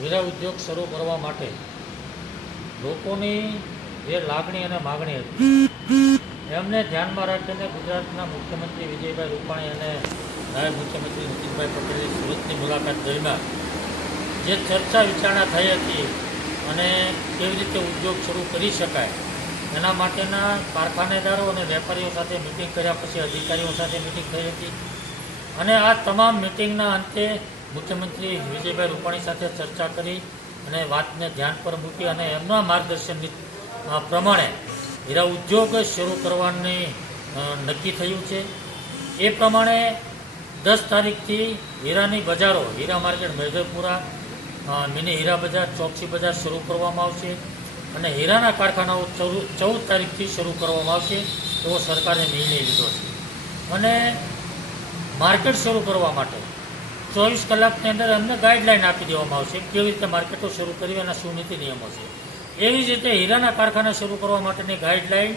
હીરા ઉદ્યોગ શરૂ કરવા માટે લોકોની જે લાગણી અને માગણી હતી એમને ધ્યાનમાં રાખીને ગુજરાતના મુખ્યમંત્રી વિજયભાઈ રૂપાણી અને નાયબ મુખ્યમંત્રી નીતિનભાઈ પટેલે સુરતની મુલાકાત દરમિયાન જે ચર્ચા વિચારણા થઈ હતી અને કેવી રીતે ઉદ્યોગ શરૂ કરી શકાય એના માટેના કારખાનેદારો અને વેપારીઓ સાથે મિટિંગ કર્યા પછી અધિકારીઓ સાથે મિટિંગ થઈ હતી અને આ તમામ મિટિંગના અંતે મુખ્યમંત્રી વિજયભાઈ રૂપાણી સાથે ચર્ચા કરી અને વાતને ધ્યાન પર મૂકી અને એમના માર્ગદર્શન પ્રમાણે હીરા ઉદ્યોગ શરૂ કરવાની નક્કી થયું છે. એ પ્રમાણે 10 તારીખથી હીરાની બજારો હીરા માર્કેટ મેઘરપુરા મિની હીરા બજાર ચોકસી બજાર શરૂ કરવામાં આવશે અને હીરાના કારખાનાઓ 14 તારીખથી શરૂ કરવામાં આવશે એવો સરકારે નિર્ણય લીધો છે. અને માર્કેટ શરૂ કરવા માટે 24 કલાકની અંદર એમને ગાઈડલાઈન આપી દેવામાં આવશે કેવી રીતે માર્કેટો શરૂ કરવી એના શું નીતિ નિયમો છે. એવી જ રીતે હીરાના કારખાના શરૂ કરવા માટેની ગાઈડલાઈન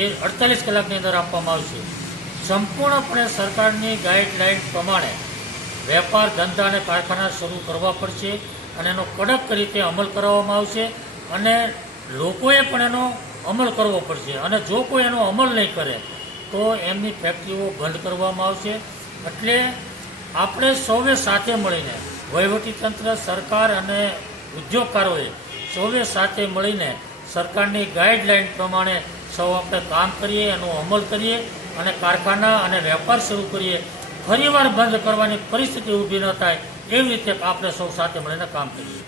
એ 48 કલાકની અંદર આપવામાં આવશે. સંપૂર્ણપણે સરકારની ગાઈડલાઈન પ્રમાણે વેપાર ધંધા અને કારખાના શરૂ કરવા પડશે અને એનો કડક રીતે અમલ કરવામાં આવશે અને લોકોએ પણ એનો અમલ કરવો પડશે અને જો કોઈ એનો અમલ નહીં કરે તો એમની ફેક્ટરીઓ બંધ કરવામાં આવશે. એટલે આપણે સૌએ સાથે મળીને વહીવટીતંત્ર સરકાર અને ઉદ્યોગકારોએ સૌએ સાથે મળીને સરકારની ગાઈડલાઈન પ્રમાણે સૌ આપણે કામ કરીએ એનો અમલ કરીએ અને કારખાના અને વેપાર શરૂ કરીએ. ફરીવાર બંધ કરવાની પરિસ્થિતિ ઊભી ન થાય એવી રીતે આપણે સૌ સાથે મળીને કામ કરીએ.